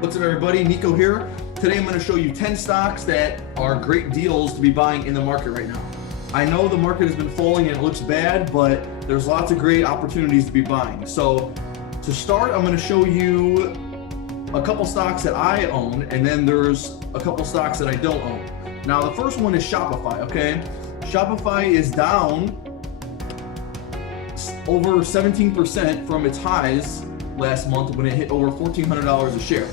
What's up, everybody? Nico here. Today I'm going to show you 10 stocks that are great deals to be buying in the market right now. I know the market has been falling and it looks bad, but there's lots of great opportunities to be buying. So to start, I'm going to show you a couple stocks that I own, and then there's a couple stocks that I don't own. Now, the first one is Shopify, okay? Shopify is down over 17% from its highs last month when it hit over $1,400 a share.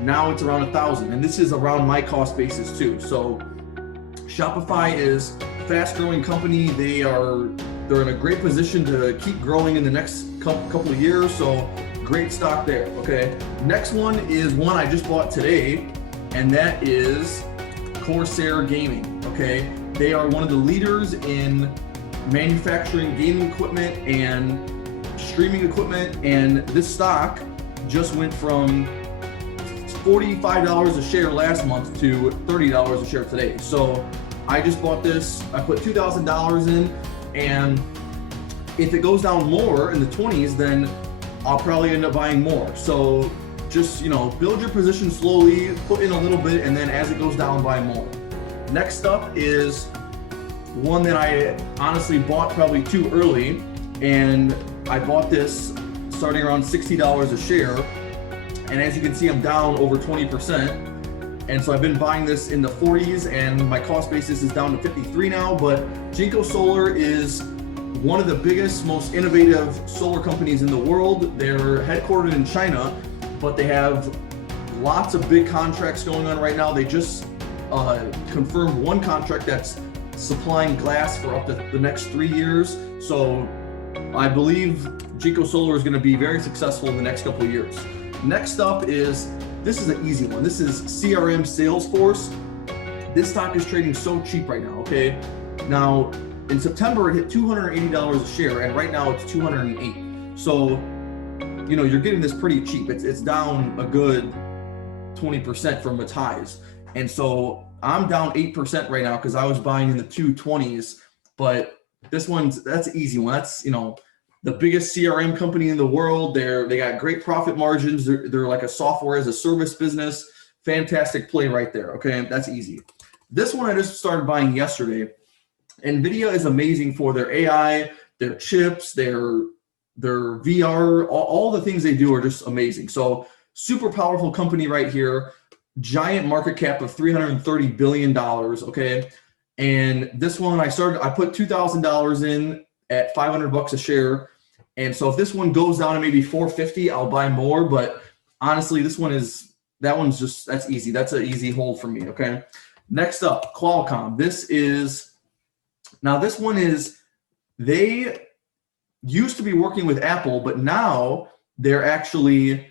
Now it's around $1,000, and this is around my cost basis too. So Shopify is a fast-growing company. They're in a great position to keep growing in the next couple of years. So great stock there. Okay. Next one is one I just bought today, and that is Corsair Gaming. Okay. They are one of the leaders in manufacturing gaming equipment and streaming equipment, and this stock just went from $45 a share last month to $30 a share today. So I just bought this. I put $2,000 in, and if it goes down more in the 20s, then I'll probably end up buying more. So just, build your position slowly, put in a little bit, and then as it goes down, buy more. Next up is one that I honestly bought probably too early, and I bought this starting around $60 a share, and as you can see, I'm down over 20%, and so I've been buying this in the 40s, and my cost basis is down to 53 now. But Jinko Solar is one of the biggest, most innovative solar companies in the world. They're headquartered in China, but they have lots of big contracts going on right now. They just confirmed one contract that's supplying glass for up to the next 3 years. So I believe Jinko Solar is going to be very successful in the next couple of years. Next up this is an easy one. This is CRM Salesforce. This stock is trading so cheap right now, okay? Now, in September, it hit $280 a share, and right now it's $208. So, you're getting this pretty cheap. It's down a good 20% from its highs. And so I'm down 8% right now because I was buying in the 220s, but that's an easy one. That's, the biggest CRM company in the world. They got great profit margins. They're like a software as a service business. Fantastic play right there. Okay, that's easy. This one I just started buying yesterday. NVIDIA is amazing for their AI, their chips, their VR, all the things they do are just amazing. So super powerful company right here. Giant market cap of $330 billion. Okay. And this one I put $2,000 in at $500 a share. And so if this one goes down to maybe $450, I'll buy more. But honestly, that's easy. That's an easy hold for me. Okay. Next up, Qualcomm. They used to be working with Apple, but now they're actually,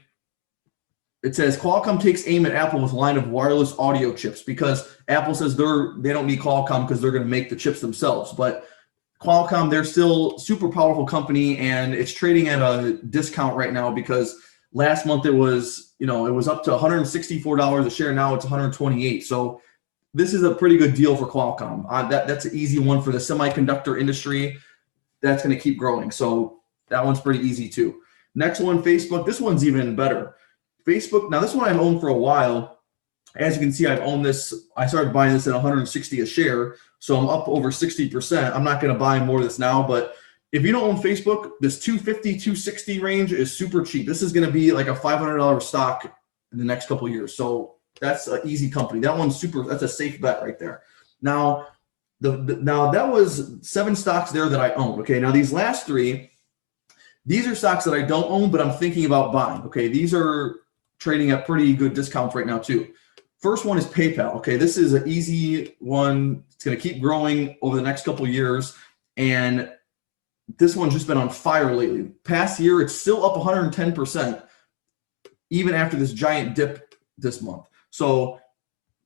it says Qualcomm takes aim at Apple with a line of wireless audio chips, because Apple says they don't need Qualcomm because they're going to make the chips themselves. But Qualcomm, they're still super powerful company, and it's trading at a discount right now because last month it was up to $164 a share. Now it's $128. So this is a pretty good deal for Qualcomm. That's an easy one for the semiconductor industry. That's going to keep growing. So that one's pretty easy too. Next one, Facebook. This one's even better. Facebook. Now this one I've owned for a while. As you can see, I've owned this. I started buying this at $160 a share. So I'm up over 60%. I'm not going to buy more of this now, but if you don't own Facebook, this 250, 260 range is super cheap. This is going to be like a $500 stock in the next couple of years. So that's an easy company. That's a safe bet right there. Now, now that was 7 stocks there that I own. Okay. Now these last 3, these are stocks that I don't own, but I'm thinking about buying. Okay. These are trading at pretty good discounts right now too. First one is PayPal. Okay. This is an easy one. It's going to keep growing over the next couple of years. And this one's just been on fire lately. Past year, it's still up 110%, even after this giant dip this month. So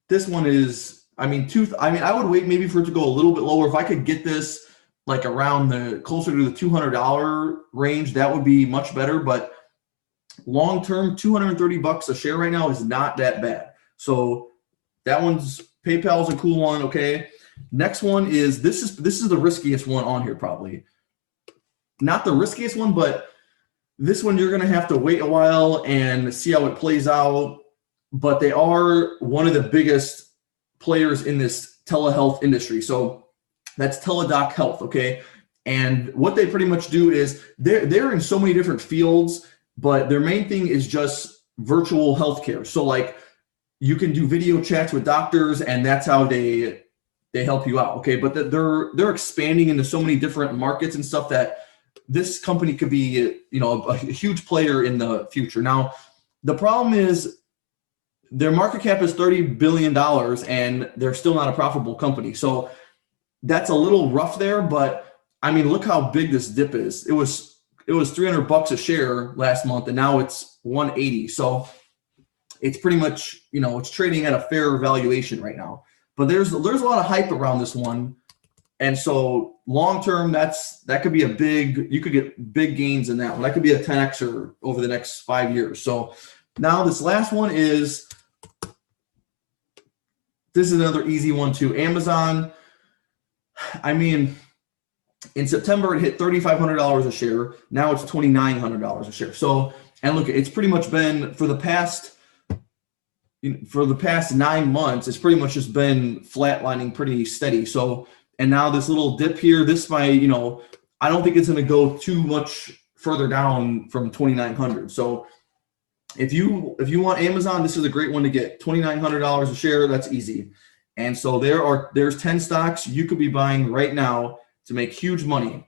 this one is, I would wait maybe for it to go a little bit lower. If I could get this like around closer to the $200 range, that would be much better. But long term, $230 a share right now is not that bad. So that PayPal's a cool one. Okay. Next one is this is the riskiest one on here, probably. Not the riskiest one, but this one you're going to have to wait a while and see how it plays out. but they are one of the biggest players in this telehealth industry. So that's Teladoc Health, okay? And what they pretty much do is they're in so many different fields, but their main thing is just virtual healthcare. So like you can do video chats with doctors, and that's how they help you out, okay? But they're expanding into so many different markets and stuff that this company could be, you know, a huge player in the future. Now, the problem is their market cap is $30 billion and they're still not a profitable company. So that's a little rough there, but I mean, look how big this dip is. It was $300 a share last month, and now it's 180. So it's pretty much, you know, it's trading at a fair valuation right now. But there's a lot of hype around this one. And so long term, that could be you could get big gains in that one. That could be a 10xer over the next 5 years. So now this last one is another easy one too. Amazon. I mean, in September it hit $3,500 a share. Now it's $2,900 a share. So, and look, it's pretty much been for the past 9 months, it's pretty much just been flatlining pretty steady. So, and now this little dip here, this might, you know, I don't think it's going to go too much further down from 2,900. So if you want Amazon, this is a great one to get. $2,900 a share, that's easy. And so there's 10 stocks you could be buying right now to make huge money.